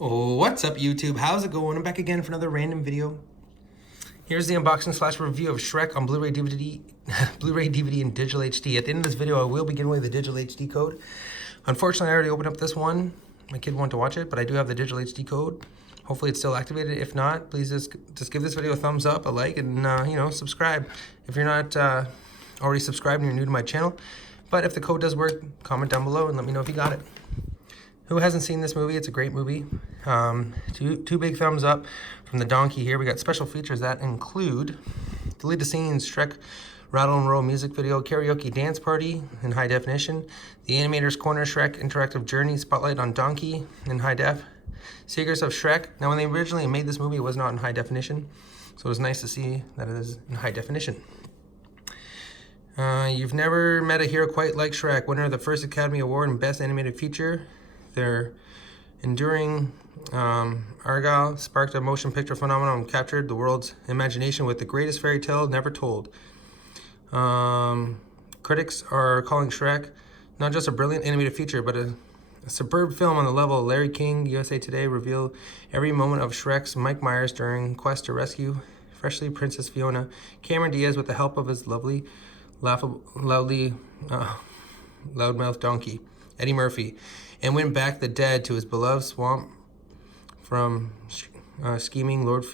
Oh, what's up, YouTube? How's it going? I'm back again for another random video. Here's the unboxing slash review of Shrek on Blu-ray DVD, Blu-ray DVD, and digital HD. At the end of this video, I will be giving away the digital HD code. Unfortunately, I already opened up this one. My kid wanted to watch it, but I do have the digital HD code. Hopefully, it's still activated. If not, please just give this video a thumbs up, a like, and subscribe if you're not already subscribed and you're new to my channel. But if the code does work, comment down below and let me know if you got it. Who hasn't seen this movie? It's a great movie. Two big thumbs up from the donkey here. We got special features that include deleted scenes, Shrek Rattle and Roll music video, karaoke dance party in high definition, the Animator's Corner Shrek interactive journey spotlight on donkey in high def, Secrets of Shrek. Now, when they originally made this movie, it was not in high definition, so it was nice to see that it is in high definition. You've never met a hero quite like Shrek, winner of the first Academy Award in Best Animated Feature. Their enduring Argyle sparked a motion picture phenomenon and captured the world's imagination with the greatest fairy tale never told. Critics are calling Shrek not just a brilliant animated feature, but a superb film on the level of Larry King. USA Today revealed every moment of Shrek's Mike Myers during quest to rescue freshly Princess Fiona. Cameron Diaz, with the help of his loudmouth donkey, Eddie Murphy, and went back the dead to his beloved swamp from scheming Lord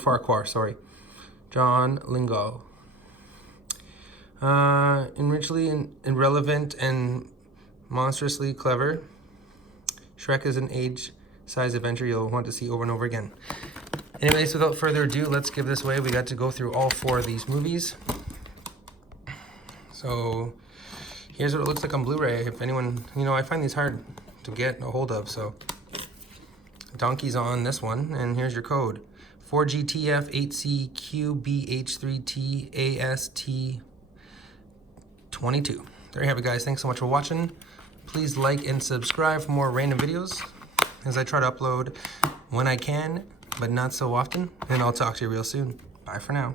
Farquhar, John Lithgow. Enrichingly irrelevant and monstrously clever, Shrek is an age-sized adventure you'll want to see over and over again. Anyways, without further ado, let's give this away. We got to go through all 4 of these movies. So here's what it looks like on Blu-ray. If anyone, I find these hard to get a hold of, so donkey's on this one, and here's your code: 4GTF8CQBH3TAST22. There you have it, guys. Thanks so much for watching. Please like and subscribe for more random videos as I try to upload when I can, but not so often. And I'll talk to you real soon. Bye for now.